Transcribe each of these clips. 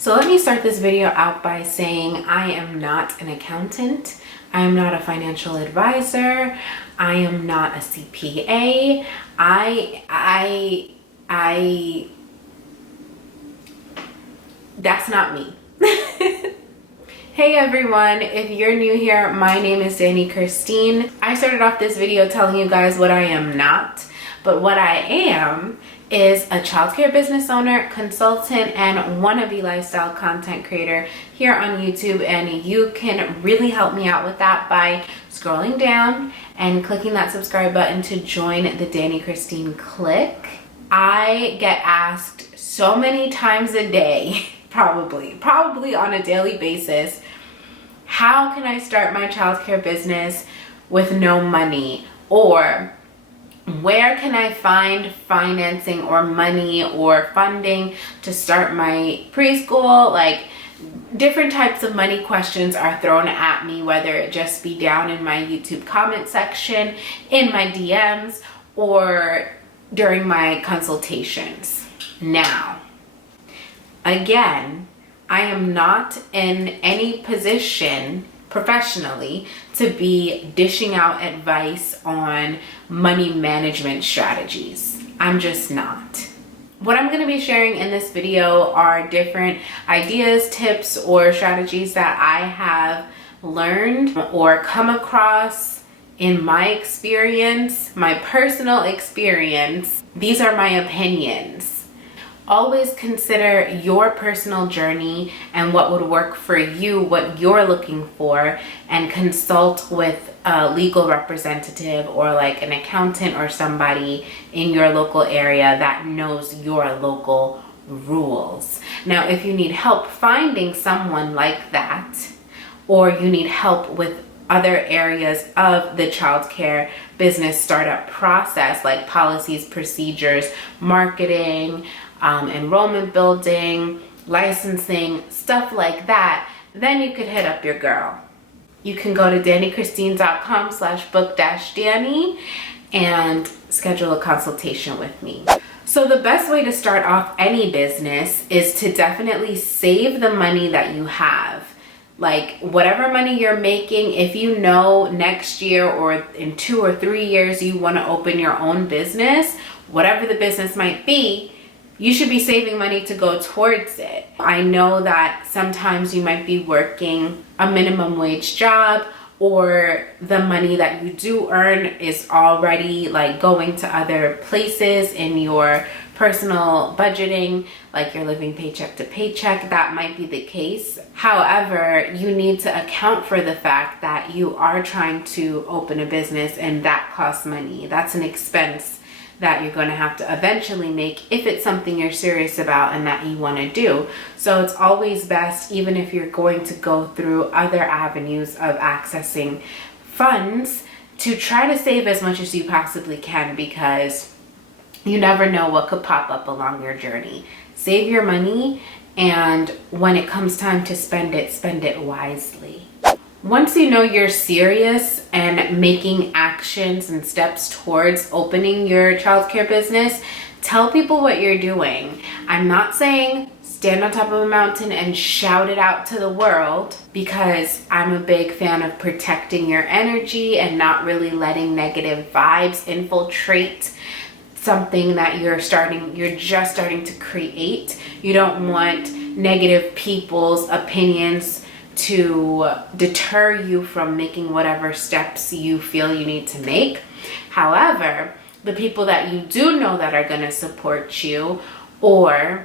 So let me start this video out by saying I am not an accountant. I am not a financial advisor. I am not a CPA. That's not me. Hey everyone, if you're new here, my name is Dani Christine. I started off this video telling you guys what I am not, but what I am is a childcare business owner, consultant, and wannabe lifestyle content creator here on YouTube. And you can really help me out with that by scrolling down and clicking that subscribe button to join the Dani Christine clique. I get asked so many times a day, probably on a daily basis, how can I start my childcare business with no money? Or where can I find financing or money or funding to start my preschool? Like, different types of money questions are thrown at me, whether it just be down in my YouTube comment section, in my DMs, or during my consultations. Now, again, I am not in any position professionally to be dishing out advice on money management strategies. I'm just not. What I'm going to be sharing in this video are different ideas, tips, or strategies that I have learned or come across in my experience, my personal experience. These are my opinions. Always consider your personal journey and what would work for you, what you're looking for, and consult with a legal representative or like an accountant or somebody in your local area that knows your local rules. Now, if you need help finding someone like that, or you need help with other areas of the childcare business startup process, like policies, procedures, marketing, enrollment building, licensing, stuff like that, then you could hit up your girl. You can go to danichristine.com/book-dani and schedule a consultation with me. So the best way to start off any business is to definitely save the money that you have. Like, whatever money you're making, if you know next year or in 2 or 3 years you want to open your own business, whatever the business might be, you should be saving money to go towards it. I know that sometimes you might be working a minimum wage job, or the money that you do earn is already like going to other places in your personal budgeting, like you're living paycheck to paycheck. That might be the case. However, you need to account for the fact that you are trying to open a business and that costs money. That's an expense that you're going to have to eventually make if it's something you're serious about and that you want to do. So it's always best, even if you're going to go through other avenues of accessing funds, to try to save as much as you possibly can, because you never know what could pop up along your journey. Save your money, and when it comes time to spend it wisely. Once you know you're serious and making actions and steps towards opening your childcare business, tell people what you're doing. I'm not saying stand on top of a mountain and shout it out to the world, because I'm a big fan of protecting your energy and not really letting negative vibes infiltrate something that you're just starting to create. You don't want negative people's opinions to deter you from making whatever steps you feel you need to make. However, the people that you do know that are going to support you, or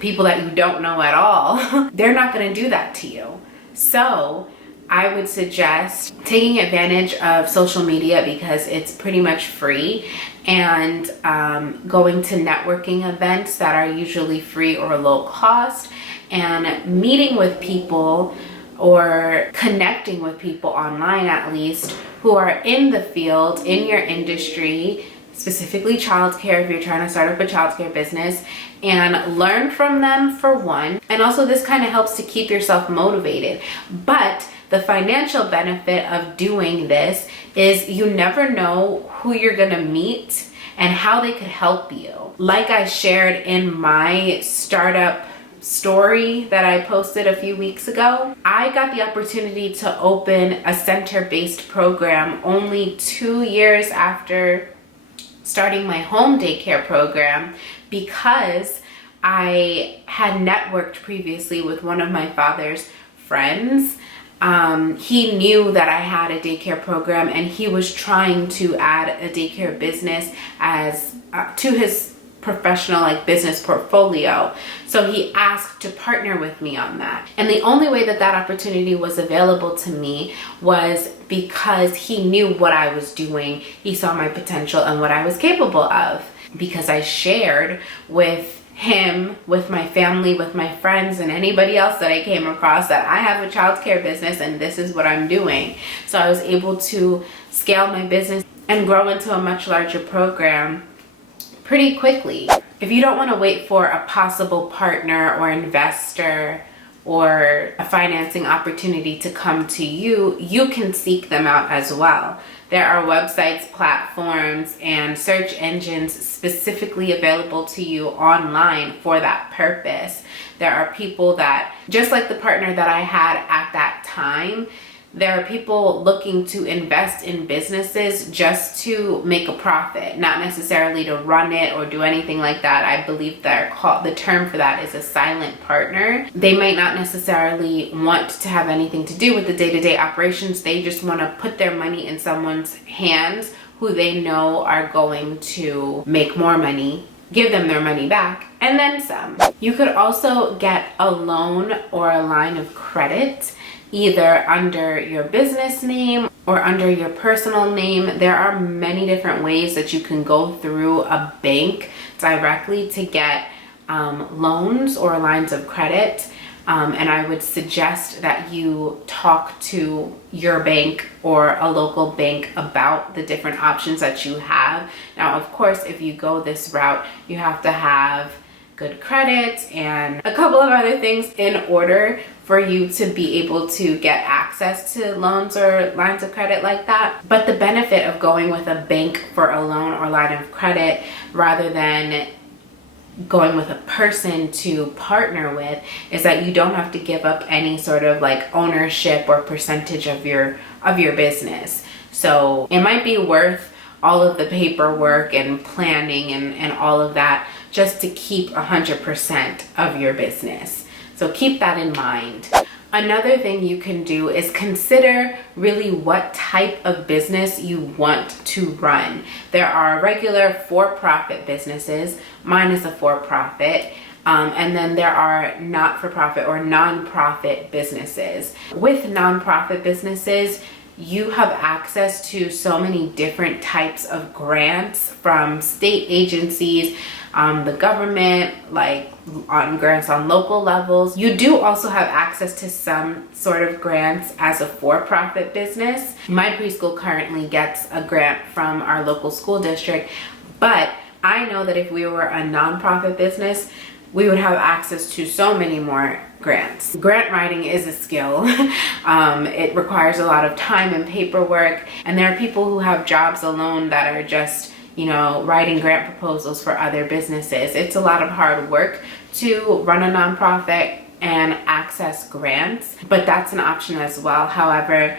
people that you don't know at all, they're not going to do that to you. So I would suggest taking advantage of social media, because it's pretty much free, and going to networking events that are usually free or low cost, and meeting with people or connecting with people online, at least, who are in the field, in your industry, specifically childcare, if you're trying to start up a childcare business, and learn from them, for one. And also, this kind of helps to keep yourself motivated. But the financial benefit of doing this is you never know who you're gonna meet and how they could help you. Like I shared in my startup story that I posted a few weeks ago, I got the opportunity to open a center-based program only 2 years after starting my home daycare program, because I had networked previously with one of my father's friends. He knew that I had a daycare program, and he was trying to add a daycare business as to his professional business portfolio. So he asked to partner with me on that. And the only way that that opportunity was available to me was because he knew what I was doing. He saw my potential and what I was capable of, because I shared with him, with my family, with my friends, and anybody else that I came across that I have a childcare business and this is what I'm doing. So I was able to scale my business and grow into a much larger program pretty quickly. If you don't want to wait for a possible partner or investor or a financing opportunity to come to you, you can seek them out as well. There are websites, platforms, and search engines specifically available to you online for that purpose. There are people that, just like the partner that I had at that time, there are people looking to invest in businesses just to make a profit, not necessarily to run it or do anything like that. I believe the term for that is a silent partner. They might not necessarily want to have anything to do with the day-to-day operations. They just want to put their money in someone's hands who they know are going to make more money, give them their money back, and then some. You could also get a loan or a line of credit, either under your business name or under your personal name. There are many different ways that you can go through a bank directly to get loans or lines of credit. And I would suggest that you talk to your bank or a local bank about the different options that you have. Now, of course, if you go this route, you have to have good credit and a couple of other things in order for you to be able to get access to loans or lines of credit like that. But the benefit of going with a bank for a loan or line of credit rather than going with a person to partner with is that you don't have to give up any sort of ownership or percentage of your business. So it might be worth all of the paperwork and planning and all of that just to keep 100% of your business. So keep that in mind. Another thing you can do is consider really what type of business you want to run. There are regular for-profit businesses. Mine is a for-profit. And then there are not-for-profit or non-profit businesses. With non-profit businesses, you have access to so many different types of grants from state agencies, the government, on grants on local levels. You do also have access to some sort of grants as a for-profit business. My preschool currently gets a grant from our local school district, but I know that if we were a nonprofit business, we would have access to so many more grants. Grant writing is a skill. It requires a lot of time and paperwork, and there are people who have jobs alone that are just writing grant proposals for other businesses. It's a lot of hard work to run a nonprofit and access grants, but that's an option as well. However,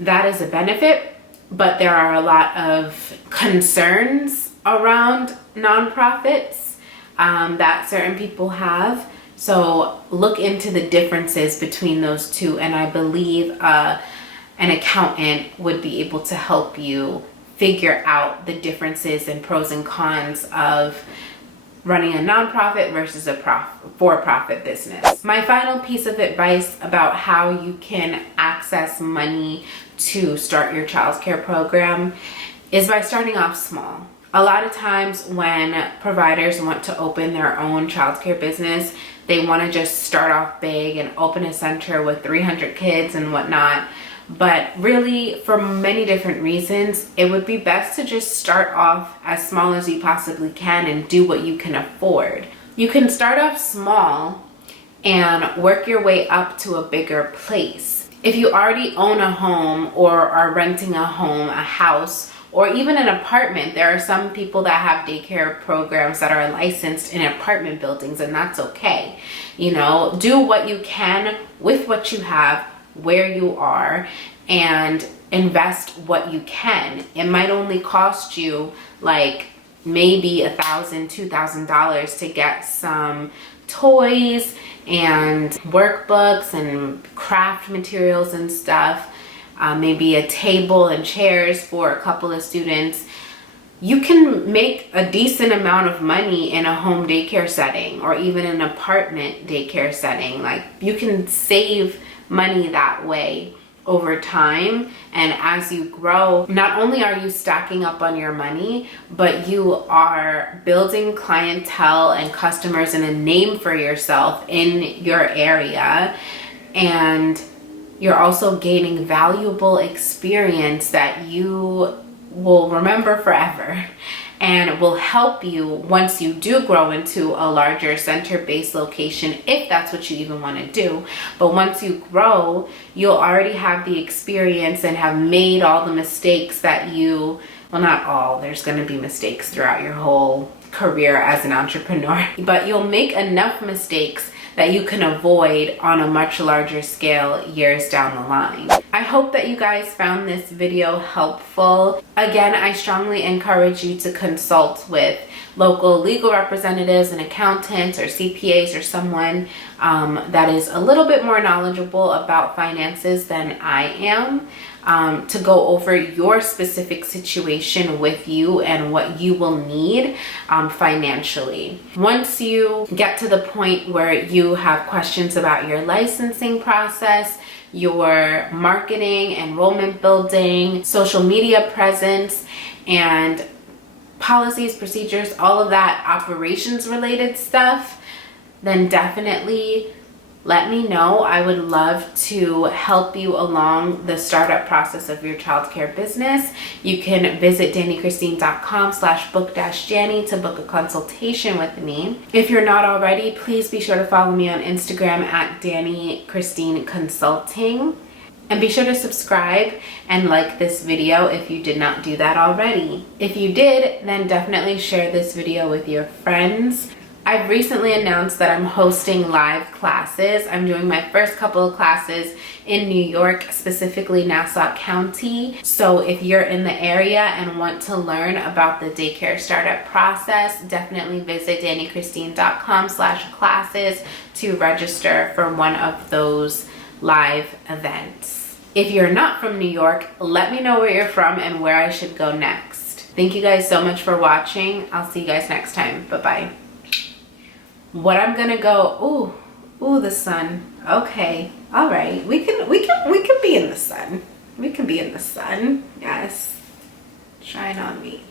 that is a benefit, but there are a lot of concerns around nonprofits that certain people have. So look into the differences between those two, and I believe an accountant would be able to help you figure out the differences and pros and cons of running a nonprofit versus a for-profit business. My final piece of advice about how you can access money to start your childcare program is by starting off small. A lot of times when providers want to open their own childcare business, they want to just start off big and open a center with 300 kids and whatnot. But really, for many different reasons, it would be best to just start off as small as you possibly can and do what you can afford. You can start off small and work your way up to a bigger place. If you already own a home or are renting a home, a house, or even an apartment. There are some people that have daycare programs that are licensed in apartment buildings, and that's okay. You know, do what you can with what you have, where you are, and invest what you can. It might only cost you like maybe $1,000, $2,000 to get some toys and workbooks and craft materials and stuff, maybe a table and chairs for a couple of students. You can make a decent amount of money in a home daycare setting or even an apartment daycare setting. Like, you can save money that way over time, and as you grow, not only are you stacking up on your money, but you are building clientele and customers and a name for yourself in your area, and you're also gaining valuable experience that you will remember forever and will help you once you do grow into a larger center-based location, if that's what you even want to do. But once you grow, you'll already have the experience and have made all the mistakes that you, well, not all, there's going to be mistakes throughout your whole career as an entrepreneur, but you'll make enough mistakes that you can avoid on a much larger scale years down the line. I hope that you guys found this video helpful. Again, I strongly encourage you to consult with local legal representatives and accountants or CPAs or someone that is a little bit more knowledgeable about finances than I am, to go over your specific situation with you and what you will need financially. Once you get to the point where you have questions about your licensing process, your marketing, enrollment building, social media presence, and policies, procedures, all of that operations related stuff, then definitely let me know. I would love to help you along the startup process of your childcare business. You can visit DaniChristine.com/book-Dani to book a consultation with me. If you're not already, please be sure to follow me on Instagram at Dani Christine Consulting. And be sure to subscribe and like this video if you did not do that already. If you did, then definitely share this video with your friends. I've recently announced that I'm hosting live classes. I'm doing my first couple of classes in New York, specifically Nassau County. So if you're in the area and want to learn about the daycare startup process, definitely visit DaniChristine.com/classes to register for one of those live events. If you're not from New York, let me know where you're from and where I should go next. Thank you guys so much for watching. I'll see you guys next time. Bye-bye. What I'm gonna go, ooh, the sun. Okay, all right. We can be in the sun. We can be in the sun. Yes, shine on me.